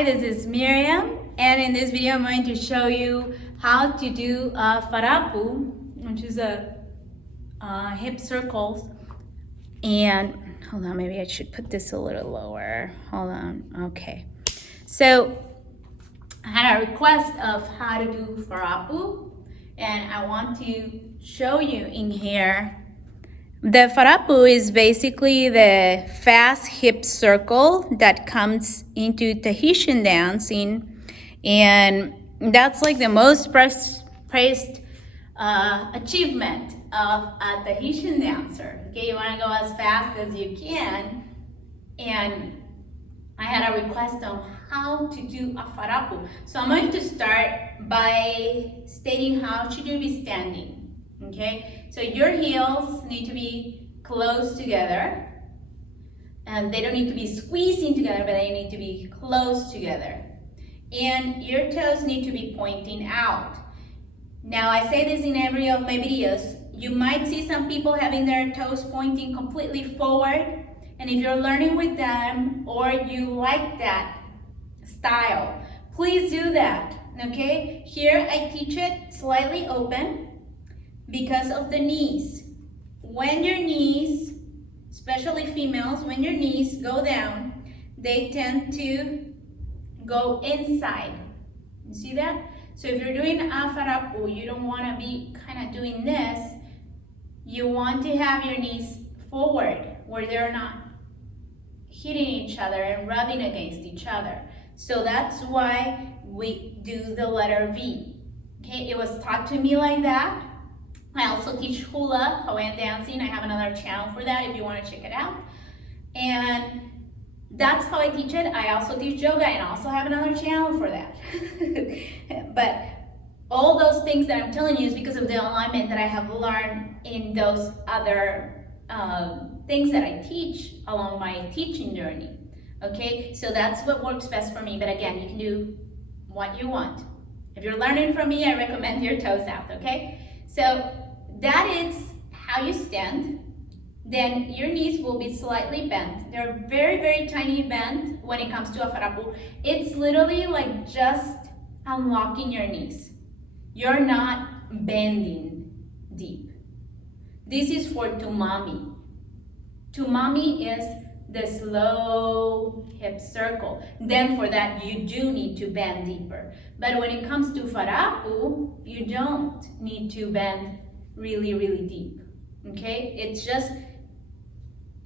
Hi, this is Myriam, and in this video I'm going to show you how to do a faarapu, which is a hip circles. And hold on, maybe I should put this a little lower. Hold on, okay. So I had a request of how to do faarapu, and I want to show you in here. The faarapu is basically the fast hip circle that comes into Tahitian dancing, and that's like the most praised achievement of a Tahitian dancer. Okay, you want to go as fast as you can, and I had a request on how to do a faarapu. So I'm going to start by stating how should you be standing. Okay, so your heels need to be close together, and they don't need to be squeezing together, but they need to be close together. And your toes need to be pointing out. Now, I say this in every of my videos. You might see some people having their toes pointing completely forward, and if you're learning with them or you like that style, please do that, okay? Here I teach it slightly open because of the knees. When your knees, especially females, when your knees go down, they tend to go inside. You see that? So if you're doing a faarapu, you don't want to be kind of doing this. You want to have your knees forward where they're not hitting each other and rubbing against each other. So that's why we do the letter V. Okay, it was taught to me like that. I also teach hula, Hawaiian dancing. I have another channel for that if you want to check it out. And that's how I teach it. I also teach yoga and also have another channel for that. But all those things that I'm telling you is because of the alignment that I have learned in those other things that I teach along my teaching journey. Okay, so that's what works best for me. But again, you can do what you want. If you're learning from me, I recommend your toes out, okay? So that is how you stand. Then your knees will be slightly bent. They're very, very tiny bent when it comes to a faarapu. It's literally like just unlocking your knees. You're not bending deep. This is for tumami. Tumami is the slow hip circle. Then for that, you do need to bend deeper. But when it comes to faarapu, you don't need to bend really, really deep. Okay? It's just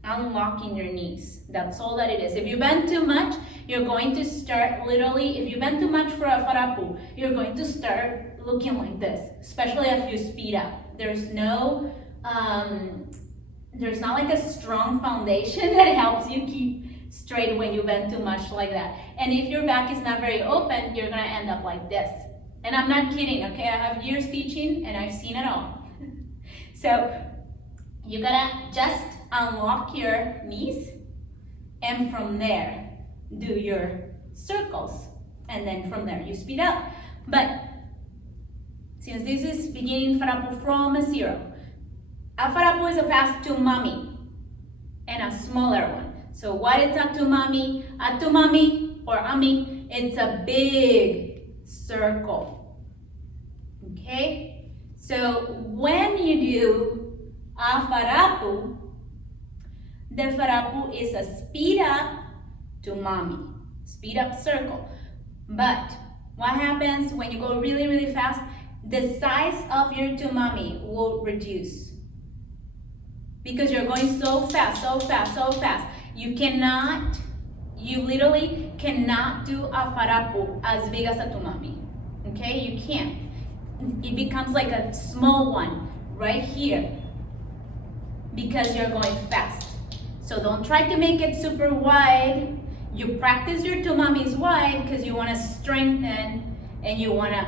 unlocking your knees. That's all that it is. If you bend too much, you're going to start literally, if you bend too much for a faarapu, you're going to start looking like this, especially if you speed up. There's not like a strong foundation that helps you keep straight when you bend too much like that. And if your back is not very open, you're gonna end up like this. And I'm not kidding, okay? I have years teaching and I've seen it all. So you gotta just unlock your knees, and from there, do your circles. And then from there, you speed up. But since this is beginning faarapu from a zero, a faarapu is a fast tumami and a smaller one. So what is a tumami? A tumami or ami, it's a big circle. Okay? So when you do a faarapu, the faarapu is a speed up tumami, speed up circle. But what happens when you go really, really fast? The size of your tumami will reduce because you're going so fast, so fast, so fast. You literally cannot do a faarapu as big as a tumami. Okay, you can't. It becomes like a small one right here because you're going fast. So don't try to make it super wide. You practice your tumamis wide because you want to strengthen and you want to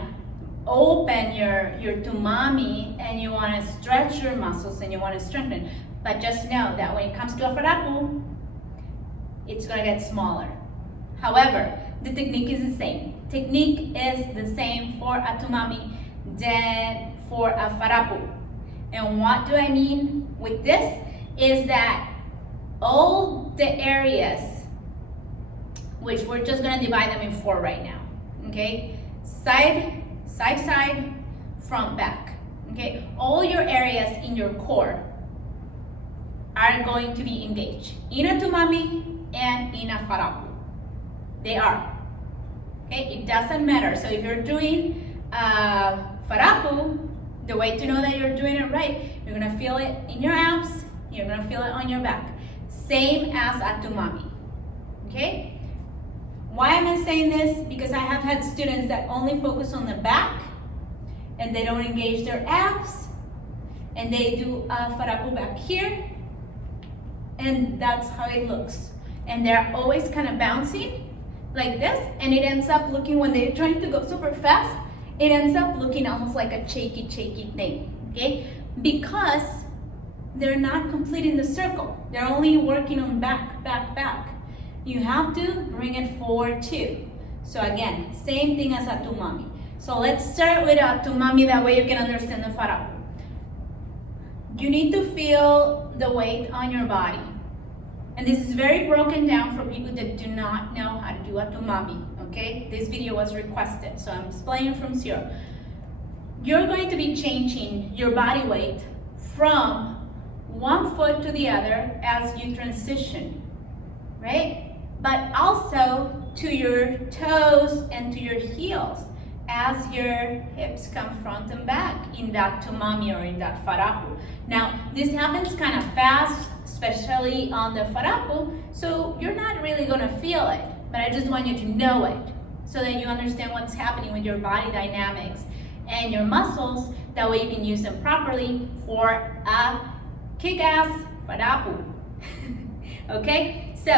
open your tumami and you want to stretch your muscles and you want to strengthen. But just know that when it comes to a faarapu, it's going to get smaller. However, the technique is the same. Technique is the same for a tumami than for a faarapu. And what do I mean with this is that all the areas which we're just gonna divide them in 4 right now, okay? Side, side, side, front, back, okay? All your areas in your core are going to be engaged in a tumami and in a faarapu. They are, okay? It doesn't matter. So if you're doing faarapu, the way to know that you're doing it right, you're gonna feel it in your abs, you're gonna feel it on your back. Same as a tumami, okay? Why am I saying this? Because I have had students that only focus on the back and they don't engage their abs, and they do a faarapu back here, and that's how it looks. And they're always kind of bouncing like this, and it ends up looking, when they're trying to go super fast, it ends up looking almost like a shaky thing, okay? Because they're not completing the circle. They're only working on back, back, back. You have to bring it forward too. So again, same thing as a tumami. So let's start with a tumami, that way you can understand the faarapu. You need to feel the weight on your body. And this is very broken down for people that do not know how to do a tumami, okay? This video was requested, so I'm explaining from zero. You're going to be changing your body weight from one foot to the other as you transition, right? But also to your toes and to your heels as your hips come front and back in that tumami or in that faarapu. Now, this happens kind of fast, especially on the faarapu, so you're not really gonna feel it, but I just want you to know it so that you understand what's happening with your body dynamics and your muscles. That way you can use them properly for a kick-ass faarapu. Okay, so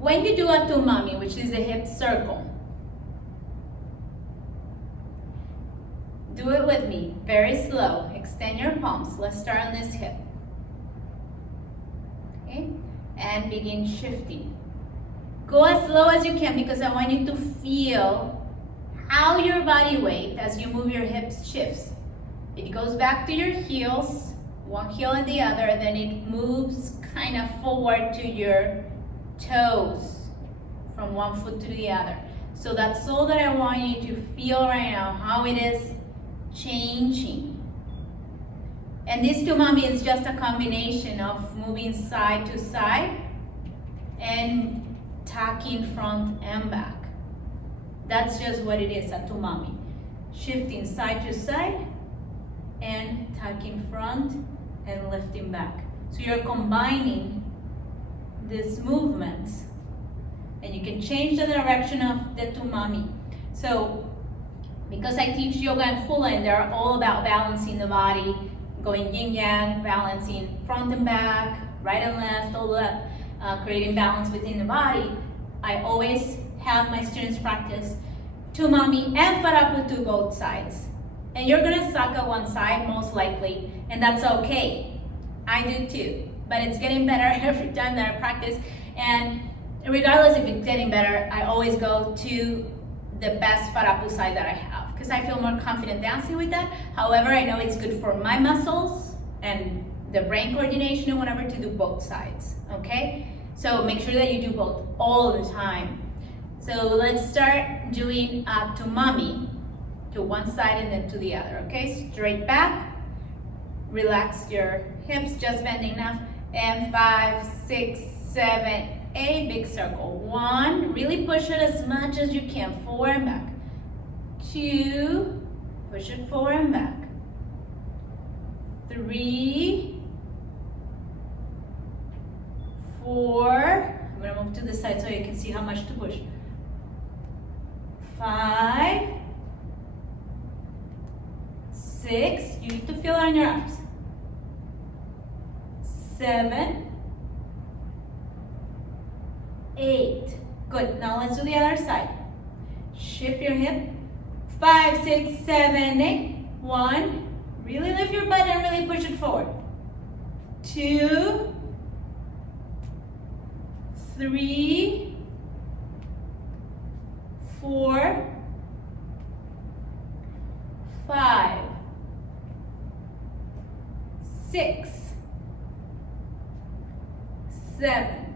when you do a tumami, which is a hip circle, do it with me, very slow. Extend your palms. Let's start on this hip. Okay, and begin shifting. Go as slow as you can, because I want you to feel how your body weight, as you move your hips, shifts. It goes back to your heels, one heel and the other, and then it moves kind of forward to your toes from one foot to the other. So that's all that I want you to feel right now, how it is changing. And this tumami is just a combination of moving side to side and tucking front and back. That's just what it is, a tumami. Shifting side to side and tucking front and lifting back. So you're combining these movements, and you can change the direction of the tumami. So because I teach yoga and hula, and they're all about balancing the body, going yin yang, balancing front and back, right and left, all that, creating balance within the body, I always have my students practice tumami and faarapu to both sides. And you're gonna suck at one side most likely, and that's okay. I do too, but it's getting better every time that I practice. And regardless if it's getting better, I always go to the best faarapu side that I have, because I feel more confident dancing with that. However, I know it's good for my muscles and the brain coordination and whatever to do both sides, okay? So make sure that you do both all the time. So let's start doing a tumami to one side and then to the other, okay? Straight back, relax your hips, just bend enough, and 5, 6, 7, 8, big circle. 1, really push it as much as you can, forward and back. 2, push it forward and back. 3, 4, I'm gonna move to the side so you can see how much to push. 5, 6, you need to feel it on your arms. 7, 8, good. Now let's do the other side. Shift your hip. 5, 6, 7, 8. 1, really lift your butt and really push it forward. 2, 3, 4, 5, 6, 7,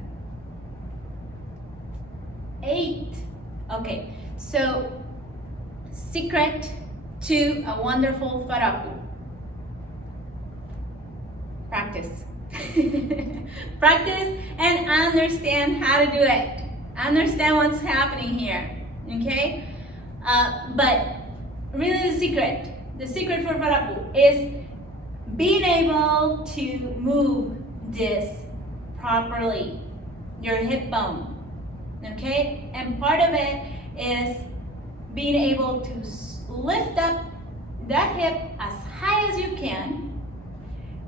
8. Okay, so secret to a wonderful faarapu. Practice. Practice and understand how to do it. Understand what's happening here, okay? But really the secret for faarapu is being able to move this properly, your hip bone, okay? And part of it is being able to lift up that hip as high as you can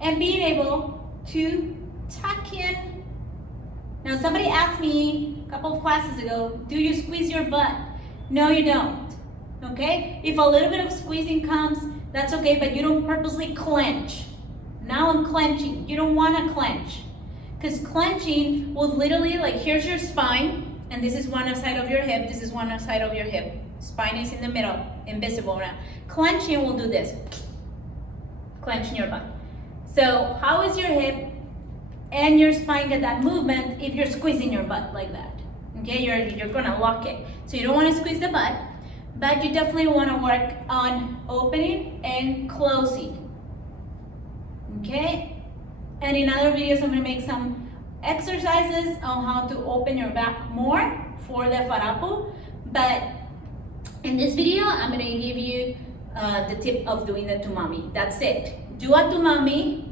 and being able to tuck in. Now somebody asked me a couple of classes ago, do you squeeze your butt? No, you don't, okay? If a little bit of squeezing comes, that's okay, but you don't purposely clench. Now I'm clenching. You don't want to clench, because clenching will literally, like, here's your spine, and this is one side of your hip, this is one side of your hip. Spine is in the middle, invisible now. Clenching will do this, clenching your butt. So how is your hip and your spine get that movement if you're squeezing your butt like that? Okay, you're gonna lock it. So you don't want to squeeze the butt, but you definitely want to work on opening and closing. Okay, and in other videos I'm gonna make some exercises on how to open your back more for the faarapu, but in this video I'm gonna give you the tip of doing the tumami. That's it. Do a tumami,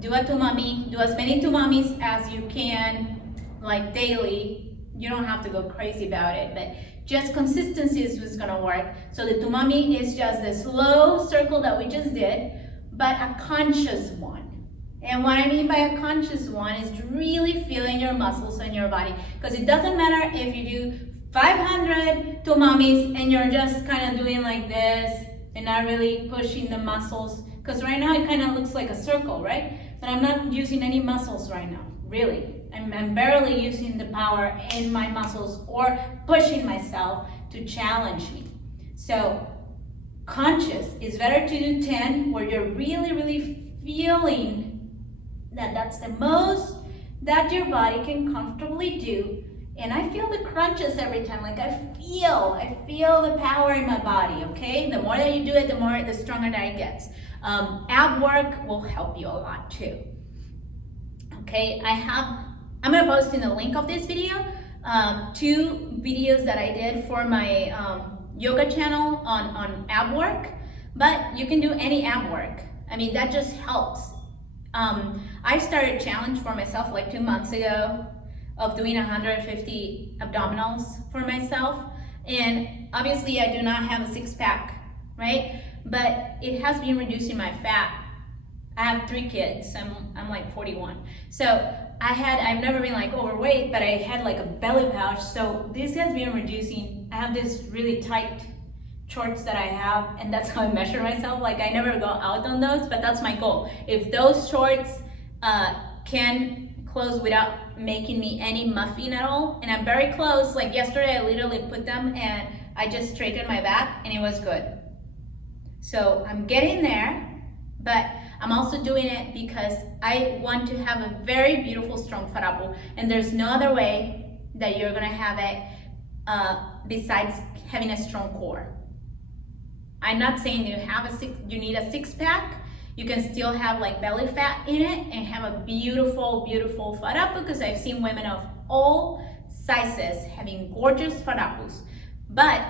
do as many tumamis as you can, like daily. You don't have to go crazy about it, but just consistency is what's gonna work. So the tumami is just the slow circle that we just did, but a conscious one. And what I mean by a conscious one is really feeling your muscles in your body, because it doesn't matter if you do 500 tumamis and you're just kind of doing like this and not really pushing the muscles, because right now it kind of looks like a circle, right? But I'm not using any muscles right now, really. I'm barely using the power in my muscles or pushing myself to challenge me. So conscious is better to do 10 where you're really feeling that that's the most that your body can comfortably do. And I feel the crunches every time, like I feel the power in my body, okay? The more that you do it, the stronger that it gets. Ab work will help you a lot too. Okay, I'm gonna post in the link of this video 2 videos that I did for my yoga channel on ab work, but you can do any ab work. I mean, that just helps. I started a challenge for myself like 2 months ago of doing 150 abdominals for myself, and obviously I do not have a 6-pack, right? But it has been reducing my fat. I have 3 kids. I'm like 41. So I've never been like overweight, but I had like a belly pouch. So this has been reducing. I have this really tight shorts that I have, and that's how I measure myself. Like I never go out on those, but that's my goal. If those shorts can close without making me any muffin at all, and I'm very close. Like yesterday, I literally put them and I just straightened my back, and it was good. So I'm getting there, but I'm also doing it because I want to have a very beautiful, strong faarapu, and there's no other way that you're gonna have it besides having a strong core. I'm not saying you need a 6-pack. You can still have like belly fat in it and have a beautiful faarapu, because I've seen women of all sizes having gorgeous faarapus, but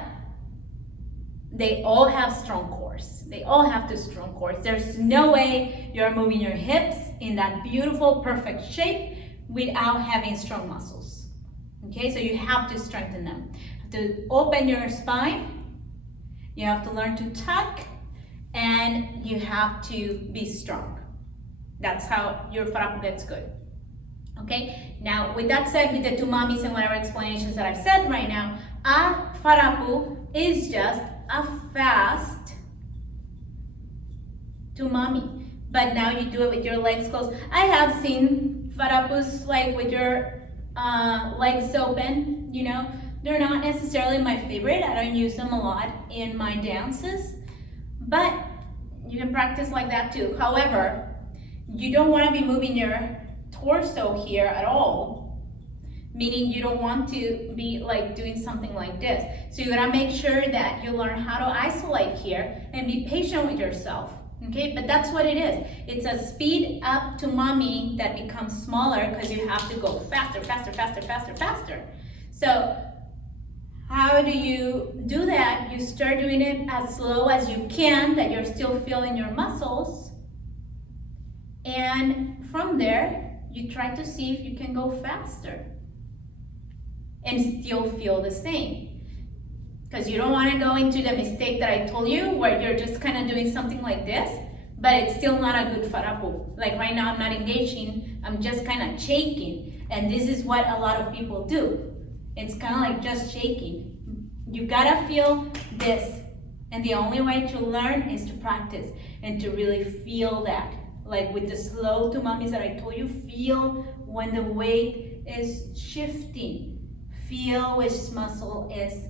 they all have strong cores. They all have the strong cores. There's no way you're moving your hips in that beautiful, perfect shape without having strong muscles. Okay, so you have to strengthen them. You have to open your spine. You have to learn to tuck, and you have to be strong. That's how your faarapu gets good. Okay, now with that said, with the tumamis and whatever explanations that I've said right now, a faarapu is just a fast tumami. But now you do it with your legs closed. I have seen faarapus like with your legs open, you know. They're not necessarily my favorite. I don't use them a lot in my dances, but you can practice like that too. However, you don't want to be moving your torso here at all, meaning you don't want to be like doing something like this. So you gotta make sure that you learn how to isolate here and be patient with yourself. Okay, but that's what it is. It's a speed up to mommy that becomes smaller because you have to go faster, faster, faster, faster, faster. So how do you do that? You start doing it as slow as you can, that you're still feeling your muscles. And from there, you try to see if you can go faster and still feel the same. Because you don't want to go into the mistake that I told you, where you're just kind of doing something like this, but it's still not a good faarapu. Like right now, I'm not engaging, I'm just kind of shaking. And this is what a lot of people do. It's kind of like just shaking. You gotta feel this. And the only way to learn is to practice and to really feel that. Like with the slow to mummies that I told you, feel when the weight is shifting. Feel which muscle is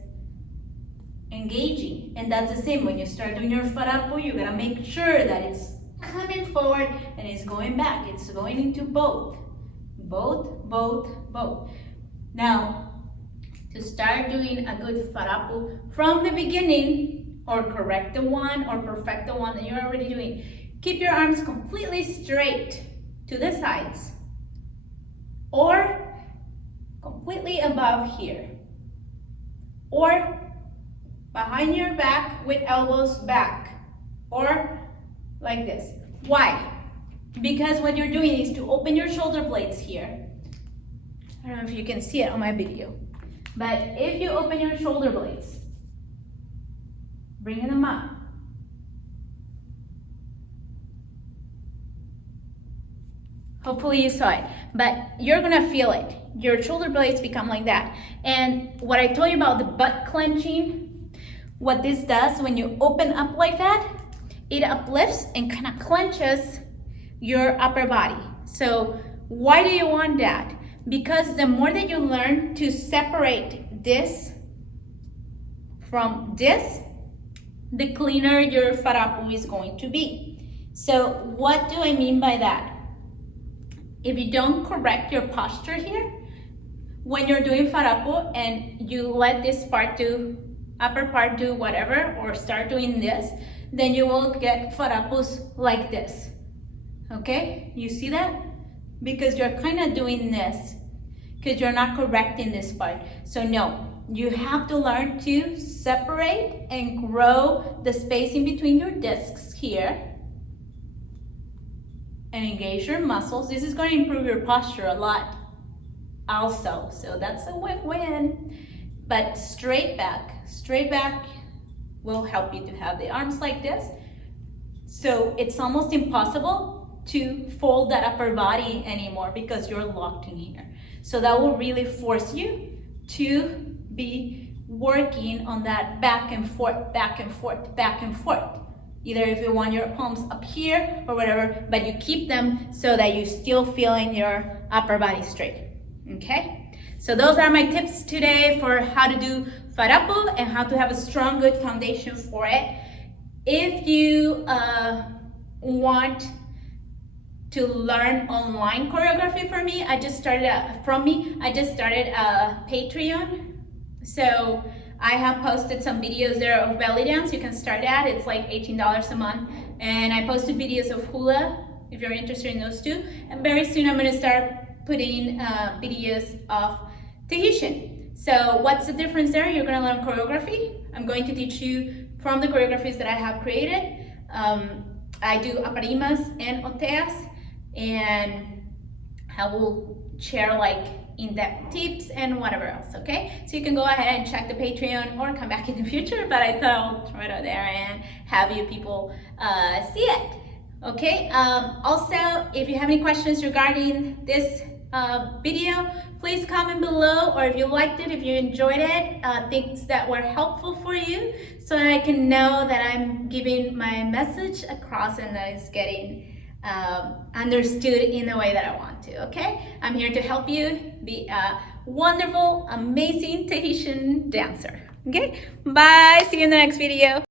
engaging. And that's the same when you start doing your faarapu, you gotta make sure that it's coming forward and it's going back. It's going into both. Both. Now, to start doing a good faarapu from the beginning, or correct the one or perfect the one that you're already doing, keep your arms completely straight to the sides or completely above here, or behind your back with elbows back, or like this. Why? Because what you're doing is to open your shoulder blades here. I don't know if you can see it on my video, but if you open your shoulder blades, bringing them up, hopefully you saw it, but you're gonna feel it. Your shoulder blades become like that. And what I told you about the butt clenching, what this does when you open up like that, it uplifts and kind of clenches your upper body. So why do you want that? Because the more that you learn to separate this from this, the cleaner your faarapu is going to be. So what do I mean by that? If you don't correct your posture here, when you're doing faarapu and you let this part do, upper part do whatever, or start doing this, then you will get faarapus like this. Okay, you see that? Because you're kind of doing this, because you're not correcting this part. So no, you have to learn to separate and grow the space in between your discs here and engage your muscles. This is going to improve your posture a lot also. So that's a win-win. But straight back will help you to have the arms like this. So it's almost impossible to fold that upper body anymore because you're locked in here. So that will really force you to be working on that back and forth, back and forth, back and forth. Either if you want your palms up here or whatever, but you keep them so that you still feeling your upper body straight, okay? So those are my tips today for how to do faarapu and how to have a strong, good foundation for it. If you want to learn online choreography from me, I just started a Patreon. So I have posted some videos there of belly dance. You can start at, it's like $18 a month. And I posted videos of hula, if you're interested in those too. And very soon I'm gonna start putting videos of Tahitian. So what's the difference there? You're gonna learn choreography. I'm going to teach you from the choreographies that I have created. I do aparimas and oteas, and I will share like in-depth tips and whatever else, okay? So you can go ahead and check the Patreon or come back in the future, but I thought I'll throw it out there and have you people see it, okay? Also, if you have any questions regarding this video, please comment below, or if you liked it, if you enjoyed it, things that were helpful for you, so I can know that I'm giving my message across and that it's getting understood in the way that I want to, okay? I'm here to help you be a wonderful, amazing Tahitian dancer, okay? Bye, see you in the next video.